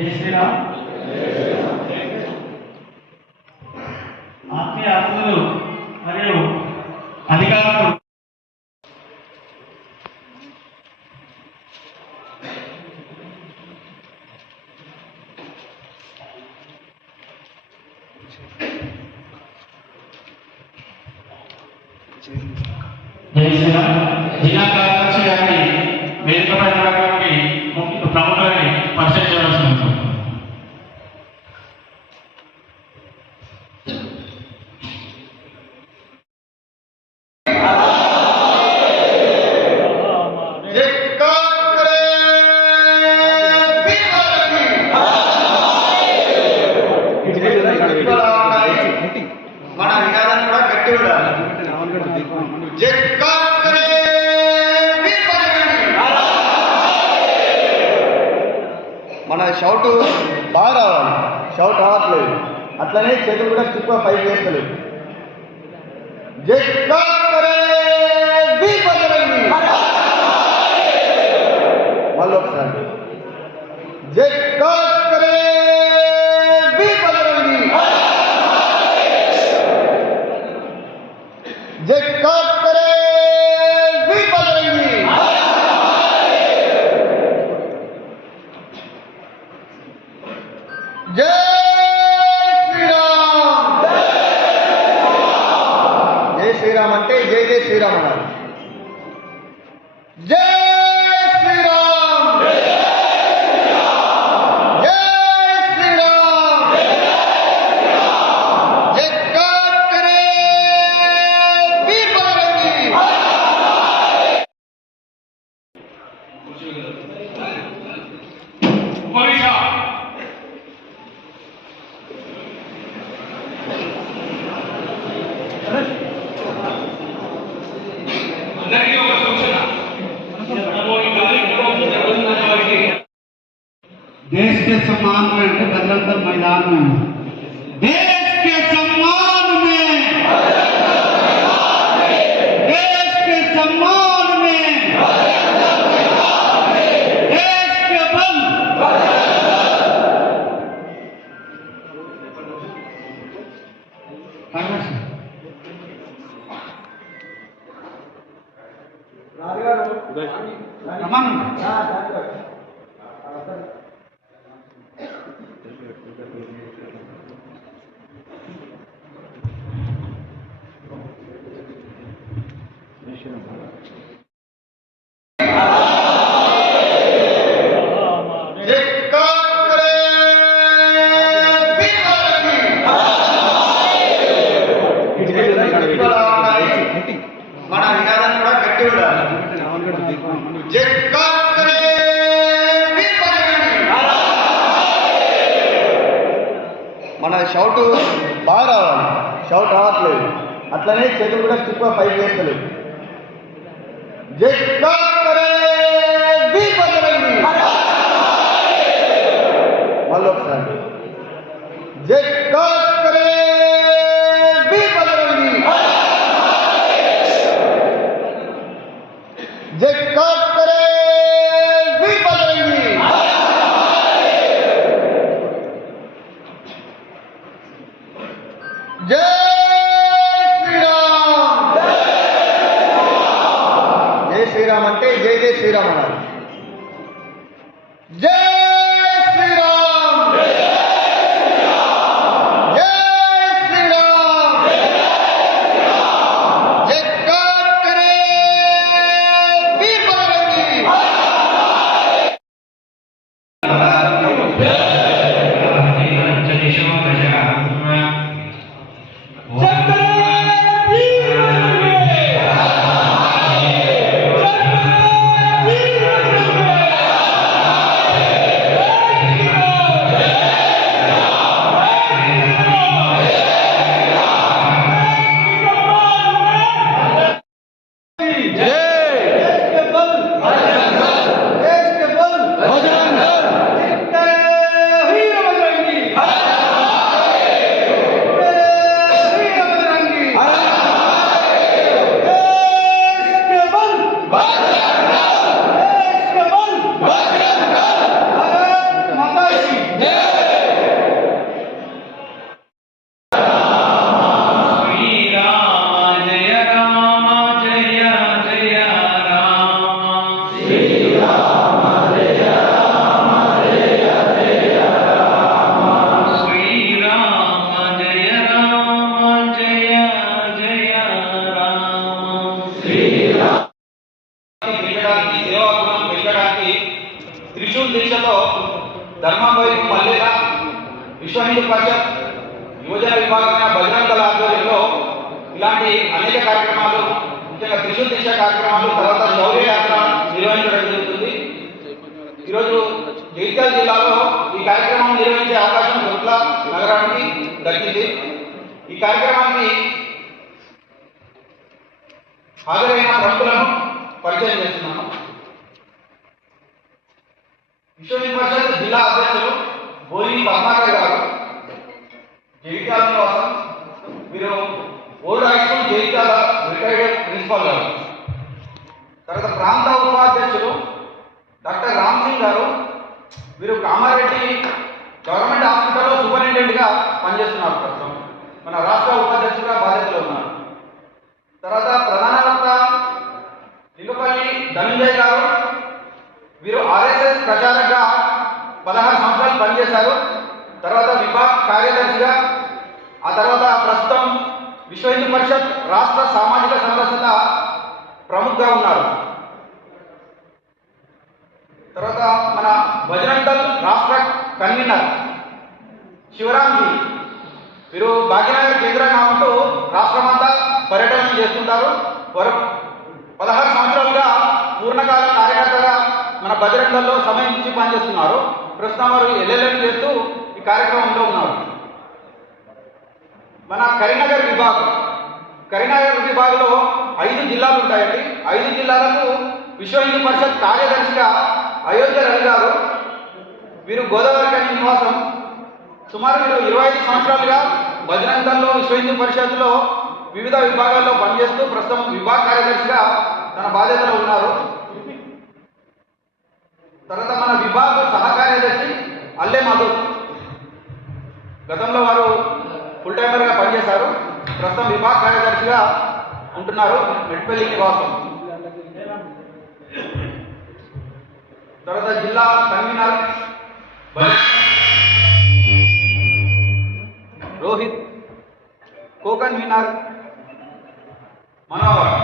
జై శ్రీరామ్. ఆత్మీయ అతిథులు మరియు అధికారులు. జై శ్రీరామ్. జిల్లా కార్యదర్శి గారిని వేదికపై ప్రముఖులని పరిచయం మన షౌట్ బాగా రావాలి. షౌట్ రావట్లేదు. అట్లనే చేతులు కూడా స్టిప్ పైకి వేస్తలేదు మళ్ళీ ఒకసారి జై శ్రీరామ్ అంటే జై జై శ్రీరామ్ అన్నారు आसमान में है दलंदर मैदान में देश के सम्मान में देश के सम्मान में देश के बल। Come on. విషయం మన విధానం కూడా మన షౌట్ బాగా రావాలి. షౌట్ రావట్లేదు. అట్లనే చేతులు కూడా స్టిప్గా పైకి వేస్తలేదు Jetzt శ్రీరామ్ అంటే జై జై శ్రీరామ్ అన్నారు జై ఇలాంటి అనేక కార్యక్రమాలు ముఖ్యంగా త్రిశూల్ దిశ కార్యక్రమాలు తర్వాత శౌర్యయాత్ర నిర్వహించడం ఈరోజు జగిత్యాల జిల్లాలో ఈ కార్యక్రమం నిర్వహించే అవకాశం దొట్ల నగరానికి దక్కింది. ఈ కార్యక్రమాన్ని హాజరైన భక్తులను పరిచయం చేస్తున్నాను విశ్వ పరిషత్ జిల్లా అధ్యక్షులు బోయి పద్మాకర్ గారు జగిత్యాల నివాసం వీరు old high school Jagtial retired principal గారు. తర్వాత ప్రాంత ఉపాధ్యక్షులు డాక్టర్ రామ్ సింగ్ గారు వీరు కామారెడ్డి గవర్నమెంట్ హాస్పిటల్లో సూపరింటెండెంట్గా పనిచేస్తున్నారు ప్రస్తుతం. మన రాష్ట్ర ఉపాధ్యక్షుడిగా బాధ్యతలో ఉన్నారు. తర్వాత ప్రధాన వక్త లింగపల్లి ధనంజయ్ గారు వీరు ఆర్ఎస్ఎస్ ప్రచారంగా పదహారు సంవత్సరాలు పనిచేశారు. తర్వాత విభాగ్ కార్యదర్శిగా ఆ తర్వాత ప్రస్తుతం విశ్వ హిందూ పరిషత్ రాష్ట్ర సామాజిక సంరక్షణ ప్రముఖంగా ఉన్నారు. తర్వాత మన బజరంగ్ దళ్ రాష్ట్ర కన్వీనర్ శివరాంజీ. వీరు భాగ్యనగర్ కేంద్రంగా ఉంటూ రాష్ట్రమంతా పర్యటన చేస్తుంటారు. వారు పదహారు సంవత్సరాలుగా పూర్ణకాల కార్యకర్తగా మన బజరంగ్ దళ్ళో సమయం ఇచ్చి పనిచేస్తున్నారు. ప్రస్తుతం వారు ఎల్ఎల్ఎం చేస్తూ ఈ కార్యక్రమంలో ఉన్నారు. మన కరీంనగర్ విభాగం. కరీంనగర్ విభాగంలో ఐదు జిల్లాలు ఉంటాయండి. ఐదు జిల్లాలకు విశ్వ హిందూ పరిషత్ కార్యదర్శిగా అయోధ్య రవి గారు వీరు గోదావరి కని నివాసం. సుమారు వీరు ఇరవై ఐదు సంవత్సరాలుగా భజనంతంలో విశ్వ హిందూ పరిషత్లో వివిధ విభాగాల్లో పనిచేస్తూ ప్రస్తుతం విభాగ కార్యదర్శిగా తన బాధ్యతలో ఉన్నారు. తర్వాత మన విభాగ సహకార్యదర్శి అల్లె మధు గతంలో వారు ఫుల్ టైమర్గా పనిచేశారు. ప్రస్తుతం విభాగ కార్యదర్శిగా ఉంటున్నారు. మెట్పల్లి నివాసం. తర్వాత జిల్లా కన్వీనర్ బ- రోహిత్ కో కన్వీనర్ మనోహర్